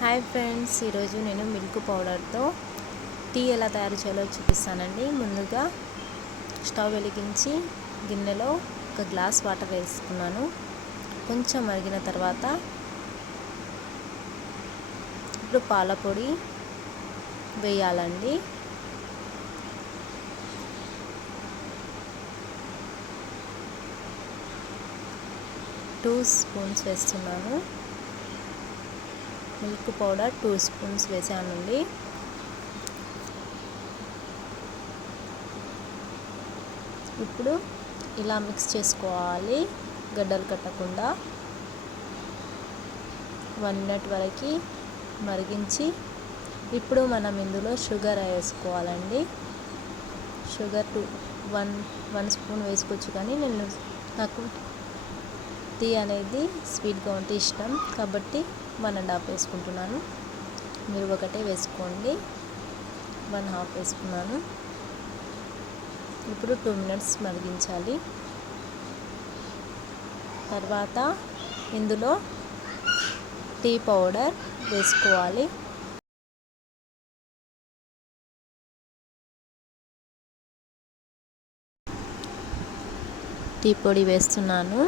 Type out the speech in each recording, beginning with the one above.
Hi friends, ఈరోజు నేను milk పౌడర్తో tea ఎలా తయారు చేయాలో చూపిస్తానండి. ముందుగా స్టవ్ వెలిగించి గిన్నెలో ఒక గ్లాస్ వాటర్ వేసుకున్నాను. కొంచెం మరిగిన తర్వాత ఇప్పుడు పాల పొడి వేయాలండి. టూ స్పూన్స్ వేస్తున్నాను. మిల్క్ పౌడర్ 2 స్పూన్స్ వేసానండి. ఇప్పుడు ఇలా మిక్స్ చేసుకోవాలి, గడ్డలు కట్టకుండా. 1 మినిట్ వరకు మరిగించి ఇప్పుడు మనం ఇందులో షుగర్ వేసుకోవాలండి. షుగర్ 1 స్పూన్ వేసుకోవచ్చు, కానీ నాకు టీ అనేది స్వీట్గా ఉంటే ఇష్టం కాబట్టి 1.5 వేసుకుంటున్నాను. మీరు ఒకటే వేసుకోండి. 1/2 వేసుకున్నాను. ఇప్పుడు 2 మినిట్స్ మరిగించాలి. తర్వాత ఇందులో టీ పౌడర్ వేసుకోవాలి. టీ పొడి వేస్తున్నాను.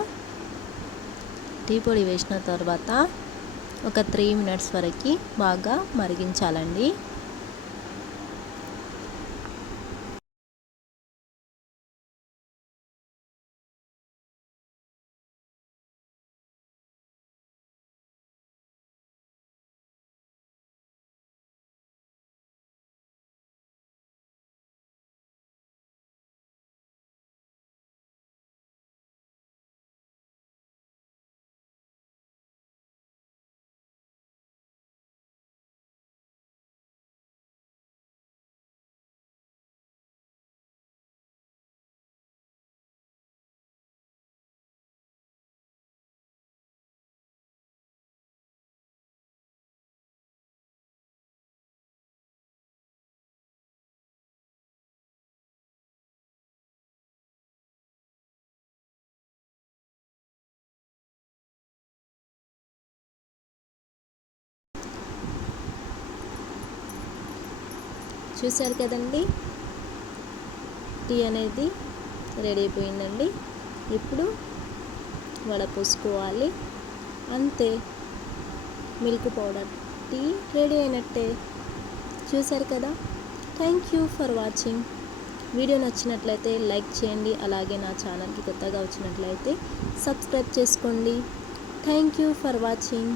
టీ పొడి వేసిన తర్వాత ఒక 3 మినిట్స్ వరకు బాగా మరిగించాలండి. చూశారు కదండి, టీ అనేది రెడీ అయిపోయిందండి. ఇప్పుడు వడపోసుకోవాలి. అంతే, మిల్క్ పౌడర్ టీ రెడీ అయినట్టే. చూశారు కదా. Thank you for watching. Video నచ్చినట్లయితే లైక్ చేయండి. అలాగే నా ఛానల్కి కొత్తగా వచ్చినట్లయితే సబ్స్క్రైబ్ చేసుకోండి. Thank you for watching.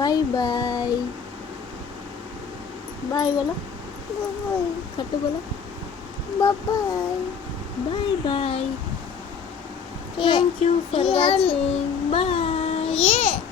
Bye bye. Bye बोलो, खट्टू बोलो, bye bye. Thank you for watching. Bye.